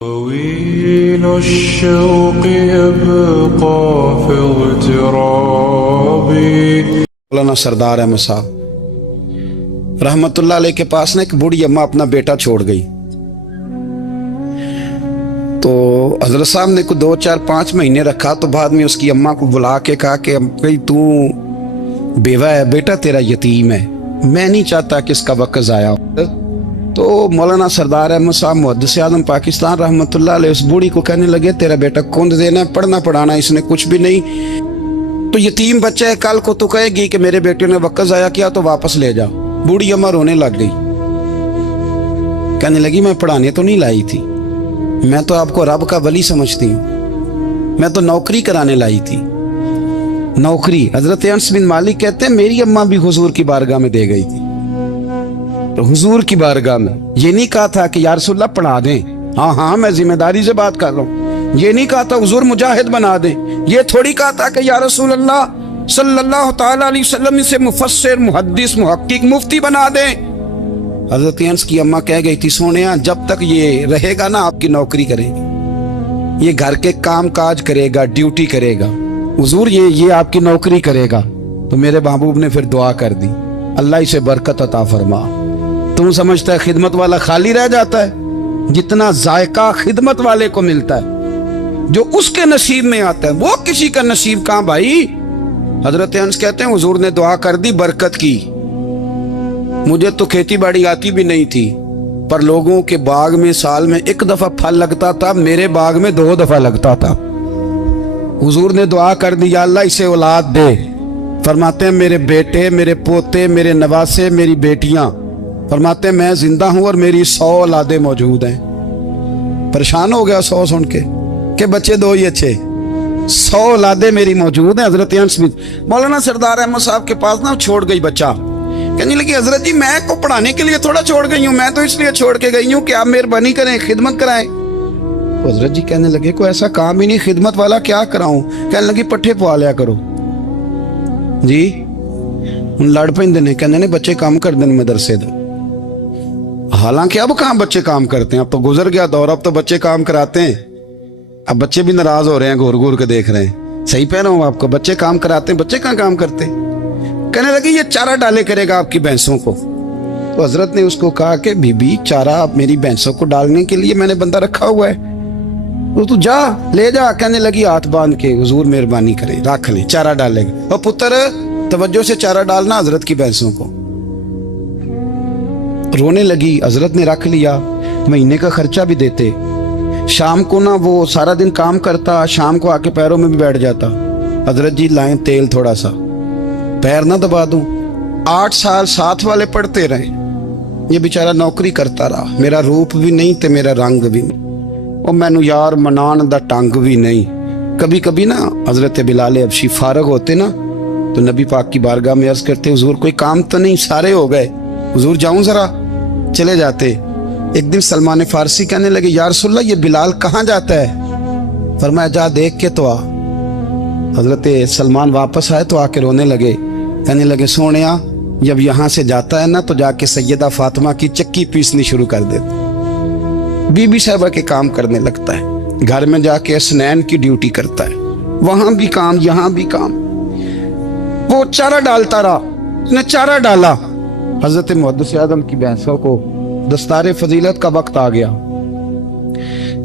طويل الشوق يبقى في اغترابي. مولانا سردار احمد صاحب रहमतुल्लाह अलैह के पास ना एक बूढ़ी अम्मा अपना बेटा छोड़ गई। तो हजरत साहब ने कुछ 2, 4, 5 महीने रखा। तो बाद में उसकी अम्मा को बुला के कहा कि भाई तू बेवा है, बेटा तेरा यतीम है, मैं नहीं चाहता कि इसका वक्त ज़ाया हो। तो मौलाना सरदार अहमद साहब मुहद्दिस आज़म पाकिस्तान रहमतुल्लाह अलैह उस बूढ़ी को कहने लगे तेरा बेटा कौन देना है, पढ़ना पढ़ाना इसने कुछ भी नहीं, तो यतीम बच्चा है, कल को तो कहेगी कि मेरे बेटे ने वक्त ज़ाया किया तो वापस ले जाओ। बूढ़ी अम्मा रोने लग गई, कहने लगी मैं पढ़ाने तो नहीं लाई थी, मैं तो आपको रब का वली समझती हूँ, मैं तो नौकरी कराने लाई थी। नौकरी हजरत अनस बिन मालिक कहते हैं मेरी अम्मा भी हुजूर की बारगाह में दे गई थी। तो हुजूर की बारगाह में ये नहीं कहा था कि या रसूलल्लाह पढ़ा दें, हाँ हाँ मैं जिम्मेदारी से बात कर रहा हूँ, ये नहीं कहा था हुजूर मुजाहिद बना दें, ये थोड़ी कहा था कि या रसूलल्लाह सल्लल्लाहु ताला अलैहि वसल्लम से मुफस्सिर मुहद्दिस मुहक्किक मुफ्ती बना दें। हजरत अनस की अम्मा कह गई थी सोनिया जब तक ये रहेगा ना आपकी नौकरी करेगी, ये घर के काम काज करेगा, ड्यूटी करेगा, हुजूर ये आपकी नौकरी करेगा। तो मेरे महबूब ने फिर दुआ कर दी अल्लाह इसे बरकत अता फरमा। तुम समझता है खिदमत वाला खाली रह जाता है? जितना जायका खिदमत वाले को मिलता है, जो उसके नसीब में आता है, वो किसी का नसीब कहाँ भाई। हजरत अनस कहते हैं हुजूर ने दुआ कर दी, बरकत की। मुझे तो खेती बाड़ी आती भी नहीं थी, पर लोगों के बाग में साल में 1 दफा फल लगता था, मेरे बाग में 2 दफा लगता था। हुजूर ने दुआ कर दी या अल्लाह इसे औलाद दे। फरमाते हैं मेरे बेटे, मेरे पोते, मेरे नवासे, मेरी बेटियां, फरमाते हैं मैं जिंदा हूं और मेरी 100 औलादे मौजूद हैं। परेशान हो गया 100 सुन के बच्चे 2 ही अच्छे, 100 औलादे मेरी मौजूद हैं। हजरत अनस बिन मौलाना सरदार अहमद साहब के पास ना छोड़ गई बच्चा, कहने लगी हजरत जी मैं को पढ़ाने के लिए थोड़ा छोड़ गई हूँ, मैं तो इसलिए छोड़ के गई हूँ कि आप मेहरबानी करें खिदमत कराएं। तो हजरत जी कहने लगे कोई ऐसा काम ही नहीं, खिदमत वाला क्या कराऊं। कहने लगी पट्ठे पवा लिया करो जी। उन लड़ पेंदे ने, कहने ने बच्चे काम कर दें मदरसे दे। हालांकि अब कहाँ बच्चे काम करते हैं, अब तो गुजर गया दौर, अब तो बच्चे काम कराते हैं। अब बच्चे भी नाराज हो रहे हैं, घूर घूर के देख रहे हैं। सही पह रहा हूँ आपको, बच्चे काम कराते हैं, बच्चे कहाँ काम करते। कहने लगी ये चारा डाले करेगा आपकी भैंसों को। तो हजरत ने उसको कहा कि बीबी चारा मेरी भैंसों को डालने के लिए मैंने बंदा रखा हुआ है, तो तू जा ले जा। कहने लगी हाथ बांध के हुजूर मेहरबानी करे रख ले, चारा डालेगा। और पुत्र तवज्जो से चारा डालना हजरत की भैंसों को। रोने लगी, हजरत ने रख लिया, महीने का खर्चा भी देते। शाम को ना वो सारा दिन काम करता, शाम को आके पैरों में भी बैठ जाता, हजरत जी लाएं तेल थोड़ा सा, पैर ना दबा दूं। 8 साल साथ वाले पढ़ते रहे, ये बेचारा नौकरी करता रहा, मेरा रूप भी नहीं ते मेरा रंग भी नहीं, और मैनू यार मनान दा टंग भी नहीं। कभी कभी ना हजरत बिलाल हबशी फारग होते ना तो नबी पाक की बारगाह में अर्ज करते हुजूर कोई काम तो नहीं, सारे हो गए, हुजूर जाऊं जरा, चले जाते। एक दिन सलमान फारसी कहने लगे या रसूलल्लाह ये बिलाल कहाँ जाता है। फरमाया जा देख के तो आ। हजरत सलमान वापस आए तो आके रोने लगे, कहने लगे सोनिया जब यहाँ से जाता है ना तो जाके सैयदा फातिमा की चक्की पीसनी शुरू कर देता, बीबी साहबा के काम करने लगता है, घर में जाके स्नैन की ड्यूटी करता है, वहां भी काम यहाँ भी काम। वो चारा डालता रहा, उसने चारा डाला। हजरत मुहद्दिस आज़म की भैंसों को दस्तारे फजीलत का वक्त आ गया,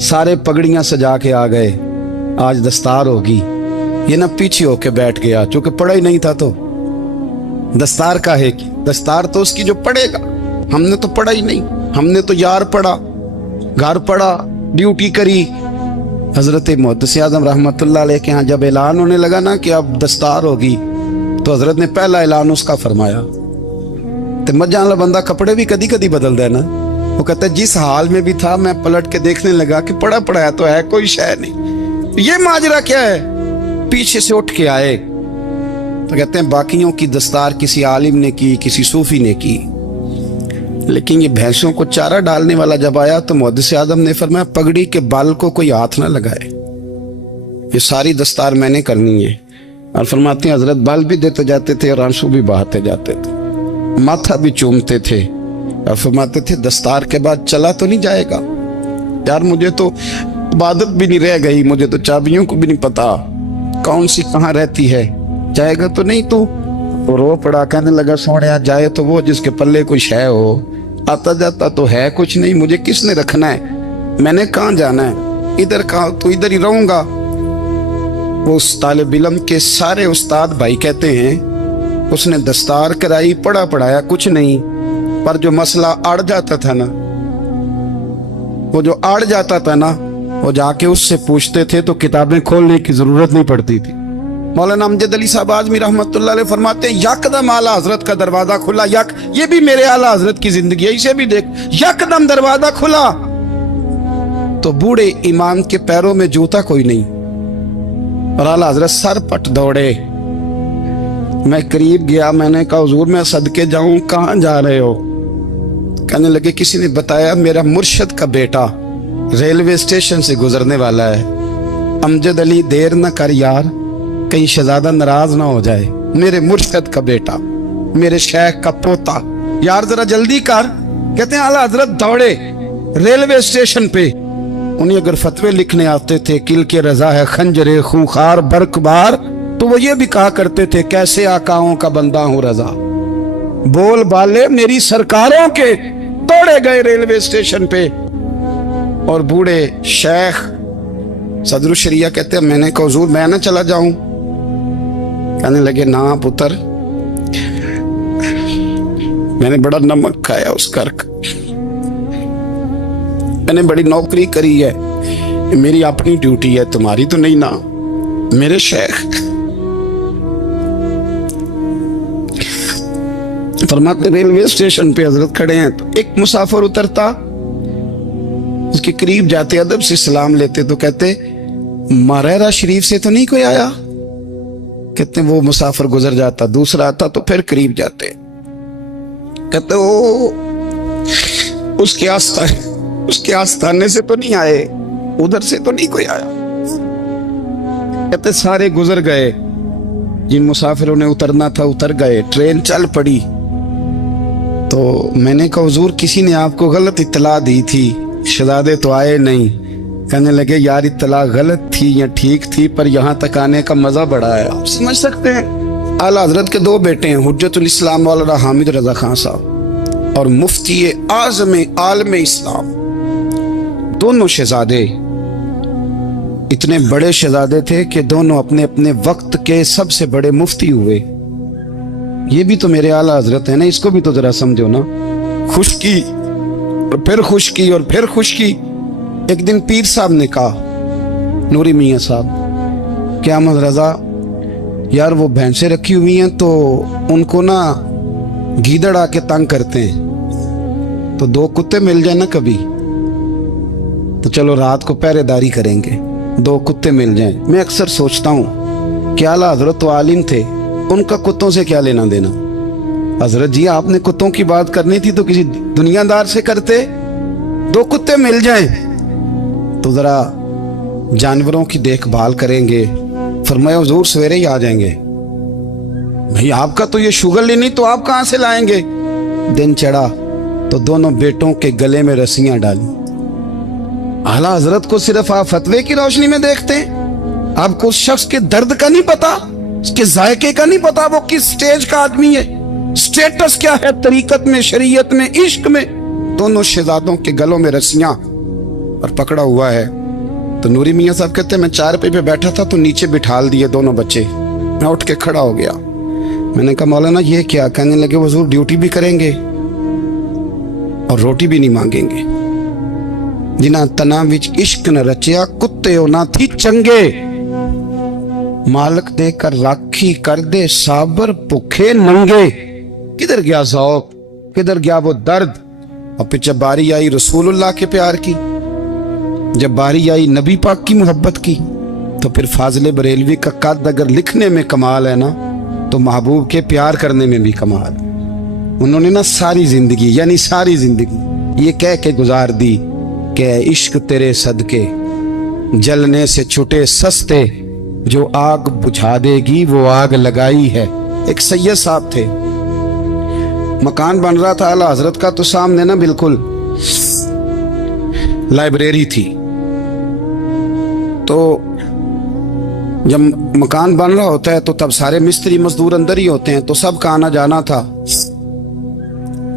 सारे पगड़ियां सजा के आ गए, आज दस्तार होगी। ये ना पीछे होके बैठ गया, चूंकि पढ़ा ही नहीं था तो दस्तार का है कि दस्तार तो उसकी जो पढ़ेगा, हमने तो पढ़ा ही नहीं, हमने तो यार पढ़ा, घर पढ़ा, ड्यूटी करी। हजरत मुहद्दिस आज़म रहमतुल्लाह अलैह के यहाँ जब ऐलान होने लगा ना कि अब दस्तार होगी, तो हजरत ने पहला ऐलान उसका फरमाया। तो मजान वाला बंदा कपड़े भी कदी कदी बदल देना, वो कहता है जिस हाल में भी था मैं पलट के देखने लगा कि पड़ा पड़ा है तो है, कोई शय नहीं, ये माजरा क्या है। पीछे से उठ के आए तो कहते हैं बाकियों की दस्तार किसी आलिम ने की, किसी सूफी ने की, लेकिन ये भैंसों को चारा डालने वाला जब आया तो मुहद्दिस आज़म ने फरमाया पगड़ी के बाल को कोई हाथ ना लगाए, ये सारी दस्तार मैंने करनी है। और फरमाते हैं हजरत बाल भी देते जाते थे और आंसू भी बहाते जाते थे, माथा भी चूमते थे, और फरमाते थे दस्तार के बाद चला तो नहीं जाएगा। यार मुझे तो इबादत भी नहीं रह गई, मुझे तो चाबियों को भी नहीं पता कौन सी कहाँ रहती है। जाएगा तो नहीं तू? तो रो पड़ा, कहने लगा सोनिया जाए तो वो जिसके पल्ले कुछ है हो, आता जाता तो है कुछ नहीं, मुझे किसने रखना है, मैंने कहाँ जाना है, इधर कहा तो इधर ही रहूंगा। वो उस तालिब इल्म के सारे उस्ताद भाई कहते हैं उसने दस्तार कराई, पढ़ा पढ़ाया कुछ नहीं, पर जो मसला अड़ जाता था ना, वो जो अड़ जाता था ना, वो जाके उससे पूछते थे तो किताबें खोलने की जरूरत नहीं पड़ती थी। मौलाना अमजद अली साहब आजमी रहमतुल्लाह अलैह फरमाते हैं यकदम आला हजरत का दरवाजा खुला, ये भी मेरे आला हजरत की जिंदगी है, इसे भी देख, यकदम दरवाजा खुला तो बूढ़े इमाम के पैरों में जूता कोई नहीं, और आला हजरत सर पट दौड़े। मैं करीब गया, मैंने कहा हुजूर मैं सदके जाऊं, कहाँ जा रहे हो? कहने लगे किसी ने बताया मेरा मुर्शद का बेटा रेलवे स्टेशन से गुजरने वाला है, अमजद अली देर न कर यार, कहीं शहजादा नाराज ना हो जाए, मेरे मुर्शद का बेटा, मेरे शेख का पोता, यार जरा जल्दी कर। कहते हैं आला हजरत दौड़े रेलवे स्टेशन पे, उन्हें अगर फतवे लिखने आते थे किल के रजा है खंजरे खूंखार बरकबार, तो वो ये भी कहा करते थे कैसे आकाओं का बंदा हूं रजा, बोल बाले मेरी सरकारों के। दौड़े गए रेलवे स्टेशन पे, और बूढ़े शेख सदरुल शरिया कहते हैं मैंने कहा हुजूर मैं ना चला जाऊं? कहने लगे ना पुत्र, मैंने बड़ा नमक खाया उस घर का, मैंने बड़ी नौकरी करी है, मेरी अपनी ड्यूटी है, तुम्हारी तो नहीं ना। मेरे शेख फरमाते रेलवे स्टेशन पे हजरत खड़े हैं तो एक मुसाफिर उतरता, उसके करीब जाते अदब से सलाम लेते तो कहते मारेरा शरीफ से तो नहीं कोई आया? कहते वो मुसाफिर गुजर जाता, दूसरा आता तो फिर करीब जाते, कहते ओ उसके आस्थाने से तो नहीं आए, उधर से तो नहीं कोई आया। कहते सारे गुजर गए, जिन मुसाफिरों ने उतरना था उतर गए, ट्रेन चल पड़ी। तो मैंने कहा हुजूर किसी ने आपको गलत इत्तला दी थी, शहजादे तो आए नहीं। कहने लगे यार इत्तला गलत थी या ठीक थी, पर यहाँ तक आने का मजा बड़ा है, आप समझ सकते हैं। आला हजरत के दो बेटे हैं, हुज्जतुल इस्लाम मौलाना हामिद रजा खान साहब और मुफ्ती आज़म आलम इस्लाम, दोनों शहजादे इतने बड़े शहजादे थे कि दोनों अपने अपने वक्त के सबसे बड़े मुफ्ती हुए। ये भी तो मेरे आला हजरत है ना, इसको भी तो जरा समझो ना। खुशकी और फिर खुशकी और फिर खुशकी। एक दिन पीर साहब ने कहा नूरी मियाँ साहब क्या अहमद रजा यार वो भैंसें रखी हुई हैं तो उनको ना गीदड़ आके तंग करते हैं, तो दो कुत्ते मिल जाए ना कभी तो चलो रात को पहरेदारी करेंगे, दो कुत्ते मिल जाएं। मैं अक्सर सोचता हूँ कि आला हजरत तो आलिम थे, उनका कुत्तों से क्या लेना देना। हजरत जी आपने कुत्तों की बात करनी थी तो किसी दुनियादार से करते, दो कुत्ते मिल जाएं तो जरा जानवरों की देखभाल करेंगे। फरमाया हुजूर सवेरे ही आ जाएंगे। भाई आपका तो ये शुगर लेनी, तो आप कहां से लाएंगे? दिन चढ़ा तो दोनों बेटों के गले में रस्सियां डाली। आला हजरत को सिर्फ आप फतवे की रोशनी में देखते हैं, आपको उस शख्स के दर्द का नहीं पता, उसके जायके का नहीं पता, वो किस स्टेज का आदमी है, स्टेटस क्या है तरीकत में, शरीयत में, इश्क में। दोनों शहजादों के गलों में रस्सियां और पकड़ा हुआ है। तो नूरी मियाँ साहब कहते हैं मैं चारपाई पे बैठा था तो नीचे बिठाल दिए दोनों बच्चे, मैं उठ के खड़ा हो गया। मैंने कहा मौलाना ये क्या? कहने लगे हुजूर ड्यूटी भी करेंगे और रोटी भी नहीं मांगेंगे। जिन्हां तना विच इश्क न रचिया कुत्ते ना थी चंगे, मालक देकर राखी कर दे साबर भुखे नंगे। किधर गया ज़ौक़, किधर गया वो दर्द? और फिर जब बारी आई रसूलुल्लाह के प्यार की, जब बारी आई नबी पाक की मोहब्बत की, तो फिर फाजिल बरेलवी का कद अगर लिखने में कमाल है ना, तो महबूब के प्यार करने में भी कमाल। उन्होंने ना सारी जिंदगी यानी सारी जिंदगी ये कह के गुजार दी कि इश्क तेरे सदके जलने से छुटे सस्ते, जो आग बुझा देगी वो आग लगाई है। एक सैयद साहब थे, मकान बन रहा था आला हजरत का, तो सामने ना बिल्कुल लाइब्रेरी थी। तो जब मकान बन रहा होता है तो तब सारे मिस्त्री मजदूर अंदर ही होते हैं, तो सबका आना जाना था,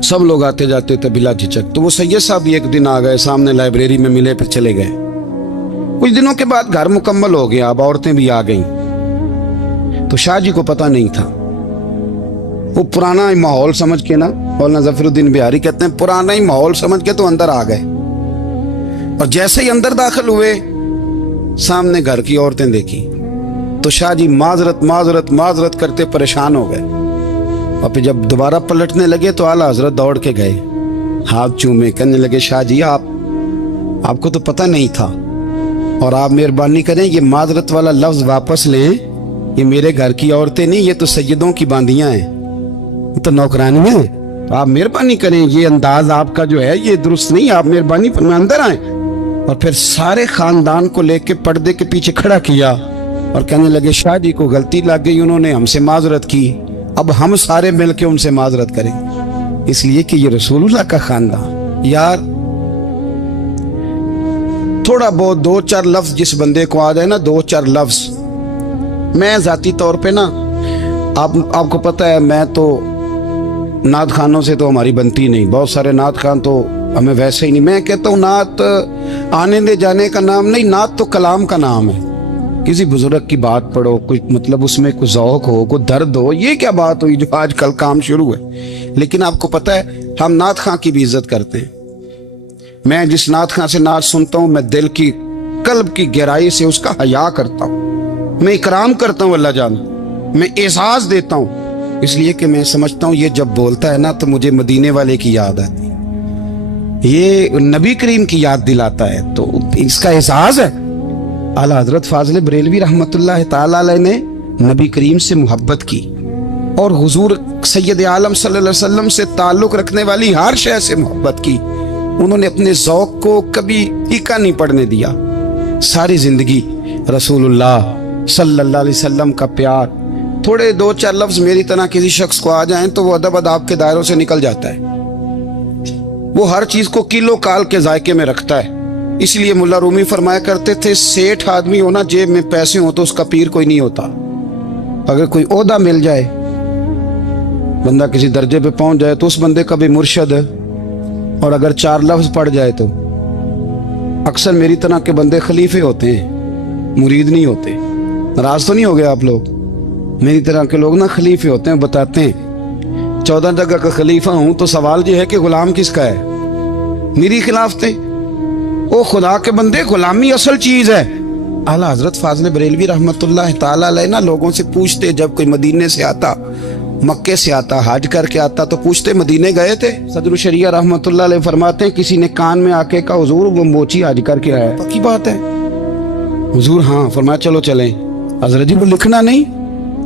सब लोग आते जाते थे बिला झिझक। तो वो सैयद साहब भी एक दिन आ गए, सामने लाइब्रेरी में मिले, फिर चले गए। कुछ दिनों के बाद घर मुकम्मल हो गया, अब औरतें भी आ गईं। तो शाह जी को पता नहीं था। वो पुराना ही माहौल समझ के ना, मौलाना ज़फ़रुद्दीन बिहारी कहते हैं, पुराना ही माहौल समझ के तो अंदर आ गए। और जैसे ही अंदर दाखिल हुए, सामने घर की औरतें देखी तो शाह जी माजरत माजरत माजरत करते परेशान हो गए। और फिर जब दोबारा पलटने लगे तो आला हजरत दौड़ के गए, हाथ चूमे, कहने लगे शाह जी आपको तो पता नहीं था, और आप मेहरबानी करें ये माजरत वाला लफ्ज वापस लें। ये मेरे घर की औरतें नहीं, ये तो सैयदों की बांदियां हैं, ये तो नौकरानियां हैं। तो आप मेहरबानी करें, ये अंदाज आपका जो है ये दुरुस्त नहीं, आप मेहरबानी फरमाएं अंदर आए। और फिर सारे खानदान को लेके पर्दे के पीछे खड़ा किया और कहने लगे शाह जी को गलती लग गई, उन्होंने हमसे माजरत की, अब हम सारे मिलके उनसे माजरत करें, इसलिए कि ये रसूलुल्लाह का खानदान। यार थोड़ा बहुत 2-4 लफ्ज जिस बंदे को आ जाए ना, 2-4 लफ्ज, मैं जाती तौर पे ना, आपको पता है मैं तो नात खानों से तो हमारी बनती नहीं, बहुत सारे नात खान तो हमें वैसे ही नहीं। मैं कहता हूँ नात आने दे जाने का नाम नहीं, नात तो कलाम का नाम है। किसी बुजुर्ग की बात पढ़ो, कोई मतलब उसमें कोई ज़ौक़ हो, कोई दर्द हो, ये क्या बात हुई जो आज कल काम शुरू है। लेकिन आपको पता है हम नात खां की भी इज्जत करते हैं। मैं जिस नात खां से नात सुनता हूँ, मैं दिल की कल्ब की गहराई से उसका हया करता हूँ, मैं इकराम करता हूँ, अल्लाह जान, मैं एहसास देता हूँ, इसलिए कि मैं समझता हूँ ये जब बोलता है ना तो मुझे मदीने वाले की याद आती है, ये नबी करीम की याद दिलाता है, तो इसका एहसास है। आला हजरत फाज़िल बरेलवी रहमतुल्लाह ताला अलैह ने नबी करीम से मोहब्बत की और हुजूर सैयद आलम सल्लल्लाहु अलैहि वसल्लम से ताल्लुक रखने वाली हर शय से मोहब्बत की। उन्होंने अपने ज़ौक़ को कभी फीका नहीं पड़ने दिया। सारी जिंदगी रसूलुल्लाह सल्लल्लाहु अलैहि वसल्लम का प्यार। थोड़े 2-4 लफ्ज मेरी तरह किसी शख्स को आ जाएं तो वो अदब अदाब के दायरों से निकल जाता है। वो हर चीज को किलो काल के जायके में रखता है। इसलिए मुल्ला रूमी फरमाया करते थे, सेठ आदमी होना जेब में पैसे हो तो उसका पीर कोई नहीं होता। अगर कोई ओहदा मिल जाए, बंदा किसी दर्जे पे पहुंच जाए तो उस बंदे का भी मुर्शद है। और अगर 4 लफ्ज पढ़ जाए तो अक्सर मेरी तरह के बंदे खलीफे होते हैं, मुरीद नहीं होते। नाराज तो नहीं हो गए आप लोग? मेरी तरह के लोग ना खलीफे होते हैं, बताते हैं 14 जगह का खलीफा हूं तो सवाल ये है कि गुलाम किसका है? मेरी खिलाफ थे। ओ खुदा के बंदे, गुलामी असल चीज है। आला हजरत फाज़िल बरेलवी रहमतुल्लाह ताला अलैह ना लोगों से पूछते, जब कोई मदीने से आता, मक्के से आता, हज करके आता तो पूछते मदीने गए थे? सदरुल शरिया रहमतुल्लाह अलैह फरमाते हैं किसी ने कान में आके कहा हुजूर वो मोची हज करके आया। पक्की बात है हुजूर? हाँ। फरमाया चलो चलें। हजरत जी को लिखना नहीं?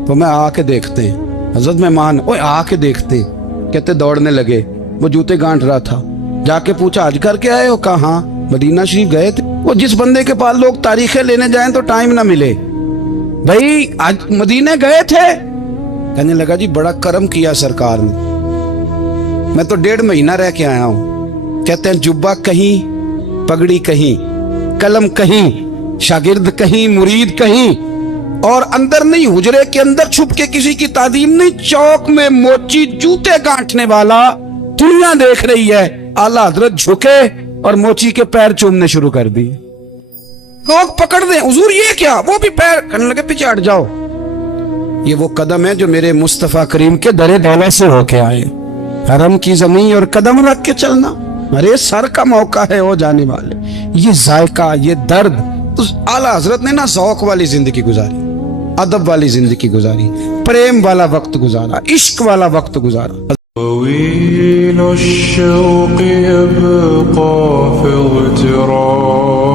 तो मैं आके देखते हैं। हजरत मेहमान, ओए आके देखते। कहते दौड़ने लगे, वो जूते गांठ रहा था। जाके पूछा हज करके आए हो? कहा हाँ, मदीना शरीफ गए थे। वो जिस बंदे के पास लोग तारीखें लेने जाएं तो टाइम ना मिले, भाई आज मदीने गए थे? कहने लगा जी बड़ा करम किया सरकार ने, मैं तो 1.5 महीना रह के आया हूं। कहते हैं जुब्बा कहीं, पगड़ी कहीं, कलम कहीं, शागिर्द कहीं, मुरीद कहीं, और अंदर नहीं, हुजरे के अंदर छुप के किसी की तादीम नहीं, चौक में मोची जूते गांठने वाला दुनिया देख रही है। आला हजरत झुके और मोची के पैर चूमने शुरू कर दिए। लोग पकड़ दें, हुजूर ये क्या? वो भी पैर, करने लगे पीछे हट जाओ। ये वो कदम है जो मेरे मुस्तफा करीम के दरे दौलत से होके आए। हरम की जमीन और कदम रख के चलना, अरे सर का मौका है वो जाने वाले। ये जायका, ये दर्द, तो आला हजरत ने ना ज़ौक़ वाली जिंदगी गुजारी, अदब वाली जिंदगी गुजारी, प्रेम वाला वक्त गुजारा, इश्क वाला वक्त गुजारा। طويل الشوق يبقى في اغترابي